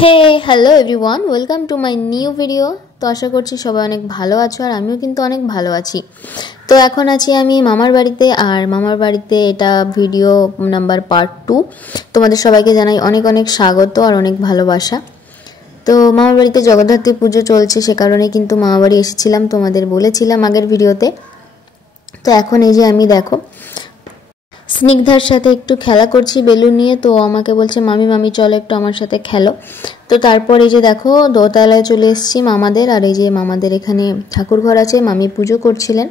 Hey hello everyone, welcome to my new video. তো আশা করছি সবাই অনেক ভালো আছো, আর আমিও কিন্তু অনেক ভালো আছি। তো এখন আছি আমি মামার বাড়িতে, আর মামার বাড়িতে এটা ভিডিও নাম্বার পার্ট 2। তোমাদের সবাইকে জানাই অনেক অনেক স্বাগত আর অনেক ভালোবাসা। তো মামার বাড়িতে জগদ্ধাত্রী পুজো চলছে, সে কারণে কিন্তু মামার বাড়ি এসেছিলাম, তোমাদের বলেছিলাম আগের ভিডিওতে। তো এখন এই যে আমি দেখো স্নিগ্ধার সাথে একটু খেলা করছি বেলুন নিয়ে। তো আমাকে বলছে মামি মামি চলো একটু আমার সাথে খেলো। তো তারপর এই যে দেখো দোতলায় চলে এসেছি মামাদের, আর এই যে মামাদের এখানে ঠাকুর ঘর আছে, মামি পুজো করছিলেন।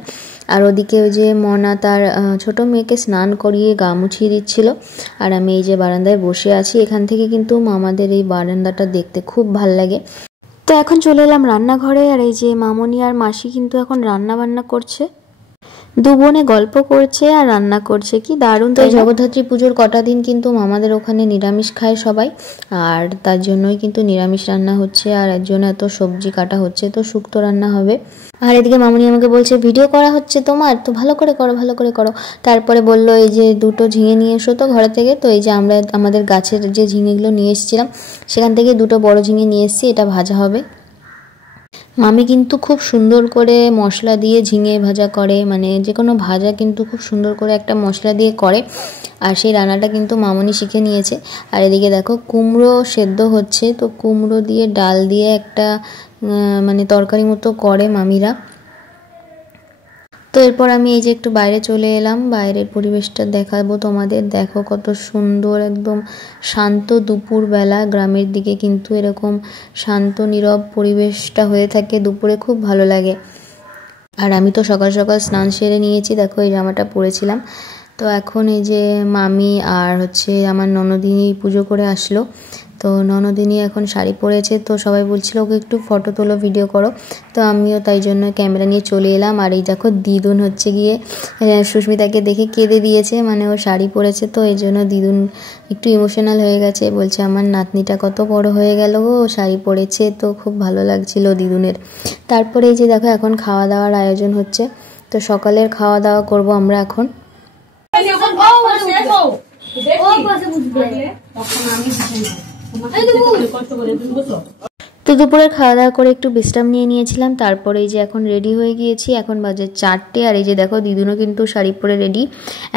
আর ওদিকে ওই যে মনা তার ছোট মেয়েকে স্নান করিয়ে গা মুছিয়ে দিচ্ছিল, আর আমি এই যে বারান্দায় বসে আছি। এখান থেকে কিন্তু মামাদের এই বারান্দাটা দেখতে খুব ভাল লাগে। তো এখন চলে এলাম রান্নাঘরে, আর এই যে মামনি আর মাসি কিন্তু এখন রান্না বান্না করছে, দু বোনে গল্প করছে আর রান্না করছে, কি দারুণ। তো জগদ্ধাত্রী পুজোর কটা দিন কিন্তু আমাদের ওখানে নিরামিষ খায় সবাই, আর তার জন্যই কিন্তু নিরামিষ রান্না হচ্ছে, আর এর জন্য এত সবজি কাটা হচ্ছে, তো শুক্তো রান্না হবে। আর এদিকে মামনি আমাকে বলছে ভিডিও করা হচ্ছে তোমার, তো ভালো করে করো ভালো করে করো। তারপরে বললো এই যে দুটো ঝিঙে নিয়ে এসো তো ঘরে থেকে। তো এই যে আমরা আমাদের গাছের যে ঝিঙেগুলো নিয়ে এসেছিলাম সেখান থেকে দুটো বড় ঝিঙে নিয়ে এসেছি, এটা ভাজা হবে। মামি কিন্তু খুব সুন্দর করে মশলা দিয়ে ঝিঙে ভাজা করে, মানে যে কোনো ভাজা কিন্তু খুব সুন্দর করে একটা মশলা দিয়ে করে, আর সেই রান্নাটা কিন্তু মামনি শিখে নিয়েছে। আর এদিকে দেখো কুমড়ো সেদ্ধ হচ্ছে, তো কুমড়ো দিয়ে ডাল দিয়ে একটা মানে তরকারি মতো করে মামিরা। তো এরপর আমি এই যে একটু বাইরে চলে এলাম, বাইরের পরিবেশটা দেখাবো তোমাদের। দেখো কত সুন্দর, একদম শান্ত দুপুরবেলা। গ্রামের দিকে কিন্তু এরকম শান্ত নীরব পরিবেশটা হয়ে থাকে দুপুরে, খুব ভালো লাগে। আর আমি তো সকাল সকাল স্নান সেরে নিয়েছি, দেখো এই জামাটা পরেছিলাম। তো এখন এই যে মামি আর হচ্ছে আমার ননদিনী পুজো করে আসলো, তো ননদিনী এখন শাড়ি পরেছে। তো সবাই বলছিল ওকে একটু ফটো তোলো ভিডিও করো, তো আমিও তাই জন্য ক্যামেরা নিয়ে চলে এলাম। আর এই দেখো দিদুন হচ্ছে গিয়ে সুস্মিতাকে দেখে কেঁদে দিয়েছে, মানে ও শাড়ি পরেছে, তো এই জন্য দিদুন একটু ইমোশনাল হয়ে গেছে, বলছে আমার নাতনিটা কত বড় হয়ে গেল গো, শাড়ি পরেছে। তো খুব ভালো লাগছিল দিদুনের। তারপরে এই যে দেখো এখন খাওয়া দাওয়ার আয়োজন হচ্ছে, তো সকালের খাওয়া দাওয়া করব আমরা এখন। তো দুপুরের খাওয়া দাওয়া করে একটু বিশ্রাম নিয়ে নিয়েছিলাম, তারপরে এই যে এখন রেডি হয়ে গিয়েছি, এখন বাজে 4টে। আর এই যে দেখো দিদুনও কিন্তু শাড়ি পরে রেডি।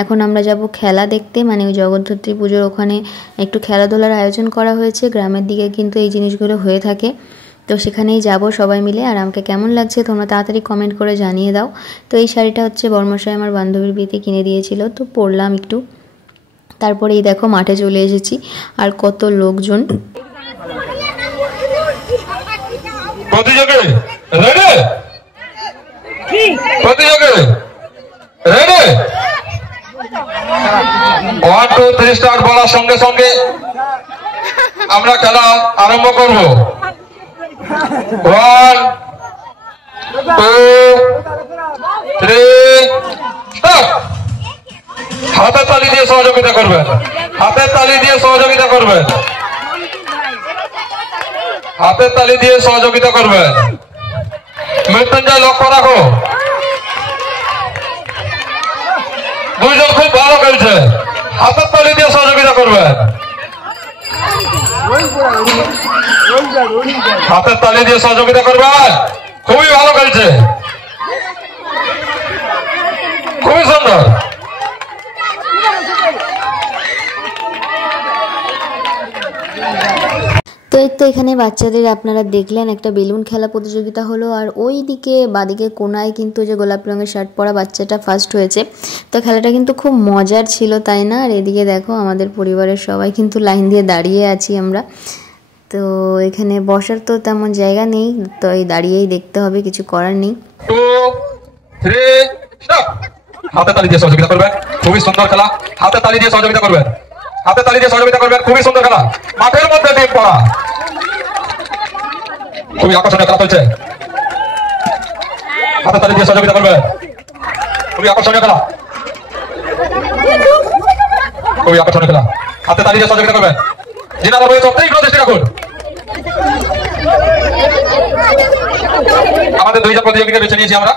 এখন আমরা যাব খেলা দেখতে, মানে ওই জগদ্ধাত্রী পুজোর ওখানে একটু খেলাধুলার আয়োজন করা হয়েছে। গ্রামের দিকে কিন্তু এই জিনিসগুলো হয়ে থাকে, তো সেখানেই যাব সবাই মিলে। আর আমাকে কেমন লাগছে তোমরা তাড়াতাড়ি কমেন্ট করে জানিয়ে দাও। তো এই শাড়িটা হচ্ছে বর্মশাই আমার বান্ধবীর বিয়েতে কিনে দিয়েছিল, তো পরলাম একটু। তারপরে এই দেখো মাঠে চলে এসেছি, আর কত লোকজন। বলার সঙ্গে সঙ্গে আমরা খেলা আরম্ভ করব। 1 2 3 স্টার্ট। হাতের তালি দিয়ে সহযোগিতা করবেন, হাতের তালি দিয়ে সহযোগিতা করবেন, হাতের তালি দিয়ে সহযোগিতা করবেন। মৃত্যুঞ্জয় লক্ষ্য রাখো, দুইজন খুব ভালো খেলছে, হাতের তালি দিয়ে সহযোগিতা করবেন, হাতের তালি দিয়ে সহযোগিতা করবেন। খুবই ভালো খেলছে, খুবই সুন্দর। তো এই তো এখানে বাচ্চাদের আপনারা দেখলেন একটা বেলুন খেলা প্রতিযোগিতা হলো, আর ওই দিকে বাদিকে কোনায় কিন্তু যে গোলাপি রঙের শার্ট পরা বাচ্চাটা ফার্স্ট হয়েছে। তো খেলাটা কিন্তু খুব মজার ছিল, তাই না? আর এদিকে দেখো আমাদের পরিবারের সবাই কিন্তু লাইন দিয়ে দাঁড়িয়ে আছি আমরা। তো এখানে বসার তো তেমন জায়গা নেই, তো এই দাঁড়িয়েই দেখতে হবে, কিছু করার নেই। 2 3 স্টপ। হাতে তালি দিয়ে সহযোগিতা করবেন, খুবই সুন্দর খেলা। হাতে তালি দিয়ে সহযোগিতা করবেন, হাতে তালি দিয়ে সহযোগিতা করবেন, খুবই সুন্দর খেলা। মাঠের মধ্যে দিয়ে পড়া, খুবই আকর্ষণীয় খেলা চলছে। হাতে তালি দিয়ে সহযোগিতা করবেন, খুবই আকর্ষণীয় খেলা, খুবই আকর্ষণীয় খেলা। হাতে তালি দিয়ে সহযোগিতা করবেন। যিনি আমার বয়স অত্যধিক দৃষ্টি রাখুন। আমাদের 2 জন প্রতিযোগীকে বেছে নিয়েছি আমরা।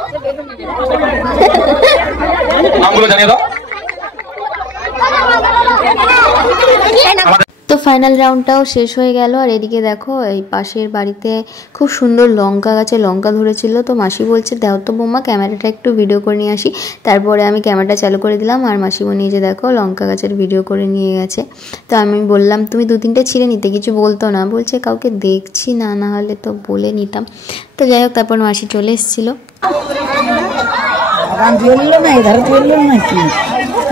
নামগুলো জানিয়ে দাও। তো ফাইনাল রাউন্ডটাও শেষ হয়ে গেল। আর এদিকে দেখো এই পাশের বাড়িতে খুব সুন্দর লঙ্কা গাছে লঙ্কা ধরেছিল। তো মাসি বলছে দাও তো বৌমা ক্যামেরাটা একটু ভিডিও করে নিয়ে আসি। তারপরে আমি ক্যামেরাটা চালু করে দিলাম আর মাসিমণি যে দেখো লঙ্কা গাছের ভিডিও করে নিয়ে গেছে। তো আমি বললাম তুমি 2-3টে ছিঁড়ে নিতে, কিছু বলতো না, বলছে কাউকে দেখছি না, না হলে তো বলে নিতাম। তো যাই হোক তারপর মাসি চলে এসেছিলো।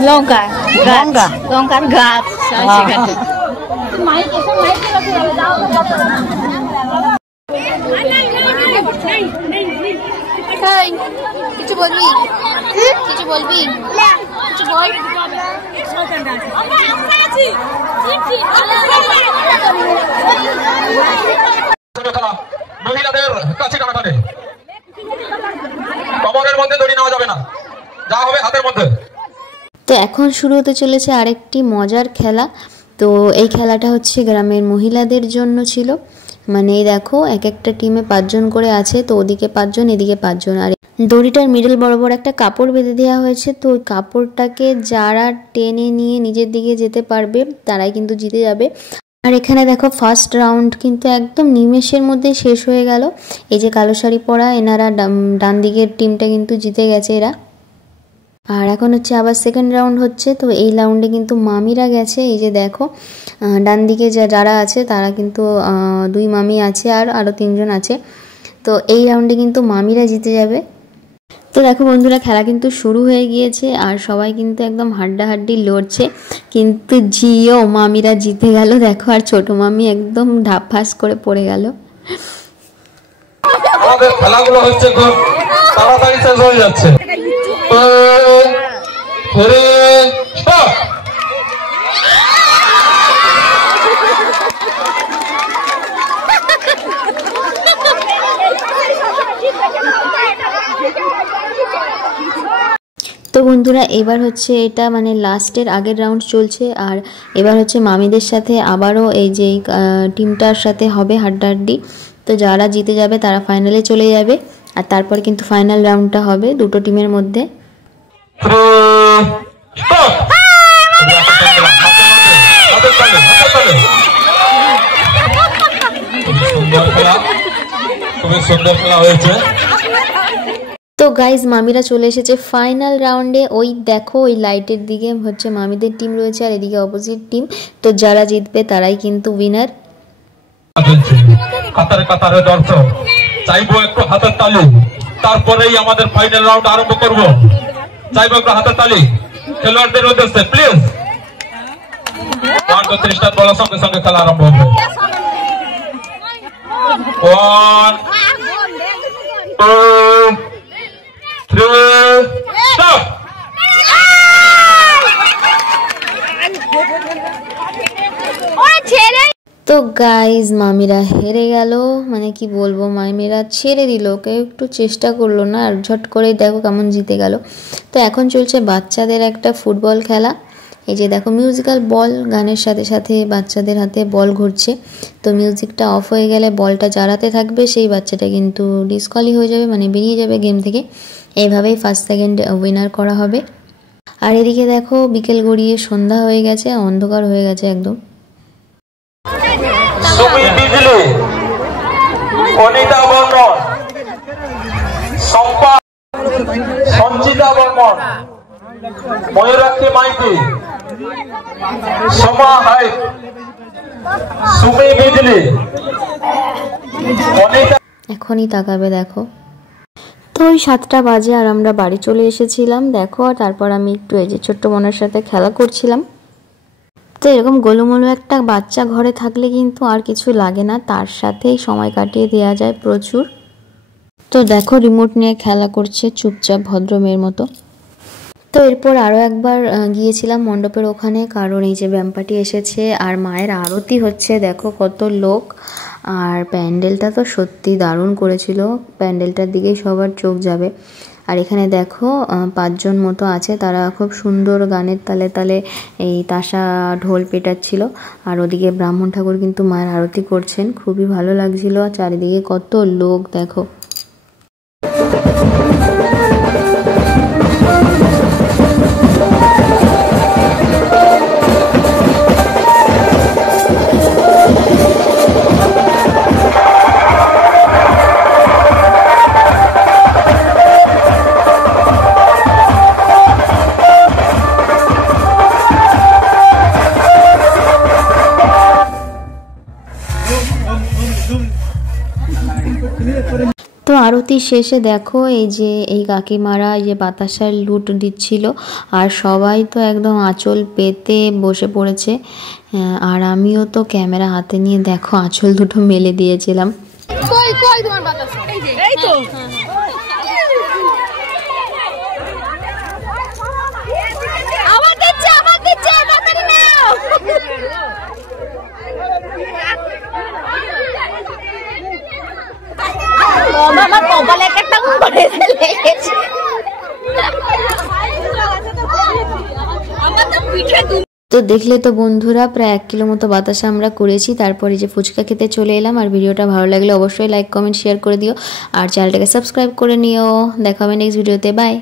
লঙ্কা লঙ্কা লঙ্কার গাছ কিছু বলবি? কিছু বলবি? কিছু বল। মহিলাদের কাছে টানাটানি, কমরের মধ্যে দড়ি নেওয়া যাবে না, যা হবে হাতের মধ্যে। তো এখন শুরু হতে চলেছে আরেকটি মজার খেলা। তো এই খেলাটা হচ্ছে গ্রামের মহিলাদের জন্য ছিল। মানে এই দেখো এক একটা টিমে 5 জন করে আছে। তো ওদিকে 5 জন এদিকে 5 জন। আর দড়িটার মিডল বরাবর একটা কাপড় বেঁধে দেওয়া হয়েছে। তো ওই কাপড়টাকে যারা টেনে নিয়ে নিজের দিকে যেতে পারবে তারাই কিন্তু জিতে যাবে। আর এখানে দেখো ফার্স্ট রাউন্ড কিন্তু একদম নিমেষের মধ্যে শেষ হয়ে গেল। এই যে কালো শাড়ি পরা এনারা ডান দিকের টিমটা কিন্তু জিতে গেছে এরা। আর এখন হচ্ছে আবার সেকেন্ড রাউন্ড হচ্ছে। তো এই রাউন্ডে কিন্তু মামিরা গেছে। এই যে দেখো ডান দিকে যারা আছে তারা কিন্তু 2 মামি আছে আর আরও 3 জন আছে। তো এই রাউন্ডে কিন্তু মামিরা জিতে যাবে। তো দেখো বন্ধুরা খেলা কিন্তু শুরু হয়ে গিয়েছে আর সবাই কিন্তু একদম হাড্ডাহাড্ডি লড়ছে, কিন্তু জিও মামিরা জিতে গেল দেখো। আর ছোট মামি একদম ঢাফাস করে পড়ে গেল। আমাদের খেলাগুলো হচ্ছে খুব তাড়াতাড়ি শেষ হয়ে যাচ্ছে। তো বন্ধুরা এবার হচ্ছে এটা মানে লাস্টের আগের রাউন্ড চলছে। আর এবার হচ্ছে মামিদের সাথে আবারও এই যে টিমটার সাথে হবে হাড্ডাহাড্ডি। তো যারা জিতে যাবে তারা ফাইনালে চলে যাবে। আর তারপর কিন্তু ফাইনাল রাউন্ডটা হবে দুটো টিমের মধ্যে। তো গাইজ মামিরা চলে এসেছে ফাইনাল রাউন্ডে। ওই দেখো ওই লাইটের দিকে হচ্ছে মামিদের টিম রয়েছে আর এদিকে অপোজিট টিম। তো যারা জিতবে তারাই কিন্তু উইনার। কাতারে কাতারে দর্শক চাইবো একটু হাতের তালি, তারপরেই আমাদের ফাইনাল রাউন্ড আরম্ভ করব। চাইবো একটু হাতের তালি খেলোয়াড়দের উদ্দেশ্যে প্লিজ। 1 2 3 স্টার্ট বলার সঙ্গে সঙ্গে খেলা আরম্ভ হবে। 1 2 3 স্টার্ট। তো গাইজ মামিরা হেরে গেল, মানে কি বলবো, মামিরা ছেড়ে দিল, কেউ একটু চেষ্টা করলো না আর ঝট করে দেখো কেমন জিতে গেল। তো এখন চলছে বাচ্চাদের একটা ফুটবল খেলা। এই যে দেখো মিউজিক্যাল বল, গানের সাথে সাথে বাচ্চাদের হাতে বল ঘুরছে। তো মিউজিকটা অফ হয়ে গেলে বলটা যার হাতে থাকবে সেই বাচ্চাটা কিন্তু ডিসকোয়ালি হয়ে যাবে, মানে বেরিয়ে যাবে গেম থেকে। এইভাবেই ফার্স্ট সেকেন্ড উইনার করা হবে। আর এদিকে দেখো বিকেল গড়িয়ে সন্ধ্যা হয়ে গেছে, অন্ধকার হয়ে গেছে একদম। সুমি বিজলি, অনিতা বর্মন, সম্পা, সঞ্চিতা বর্মন, ময়ূরাক্ষী মাইতি, সোমা হাই, সুমি বিজলি, অনিতা। এখনই তাকাবে দেখো। তো ওই 7টা বাজে আর আমরা বাড়ি চলে এসেছিলাম দেখো। আর তারপর আমি একটু এই যে ছোট্ট বোনের সাথে খেলা করছিলাম। তো এরকম গোলুমোলু একটা বাচ্চা ঘরে থাকলে কিন্তু আর কিছু লাগে না, তার সাথেই সময় কাটিয়ে দেওয়া যায় প্রচুর। তো দেখো রিমোট নিয়ে খেলা করছে চুপচাপ ভদ্র মেয়ের মতো। তো এরপর আরও একবার গিয়েছিলাম মণ্ডপের ওখানে, কারণ এই যে ব্যাম্পাটি এসেছে আর মায়ের আরতি হচ্ছে দেখো কত লোক। আর প্যান্ডেলটা তো সত্যি দারুণ করেছিল, প্যান্ডেলটার দিকেই সবার চোখ যাবে। আর এখানে দেখো 5 জন মতো আছে, তারা খুব সুন্দর গানের তালে তালে এই তাসা ঢোল পেটাচ্ছিল। আর ওদিকে ব্রাহ্মণ ঠাকুর কিন্তু মায়ের আরতি করছেন, খুবই ভালো লাগছিল। চারিদিকে কত লোক দেখো। তো আরতি শেষে দেখো এই যে এই কাকিমারা এই যে বাতাসার লুট দিচ্ছিল আর সবাই তো একদম আঁচল পেতে বসে পড়েছে। আর আমিও তো ক্যামেরা হাতে নিয়ে দেখো আঁচল দুটো মেলে দিয়েছিলাম। কই কই তোমার বাতাসা? এই তো আবার দিচ্ছে তাড়াতাড়ি নাও। মামা কপালে একটা করে লেগেছে। আমার তো পিঠে তো দেখলে তো বন্ধুরা প্রায় 1 কিলো মতো বাতাসা আমরা করেছি। তারপরে যে ফুচকা খেতে চলে এলাম। আর ভিডিওটা ভালো লাগলে অবশ্যই লাইক কমেন্ট শেয়ার করে দিও আর চ্যানেলটাকে সাবস্ক্রাইব করে নিও। দেখা হবে নেক্সট ভিডিওতে, বাই।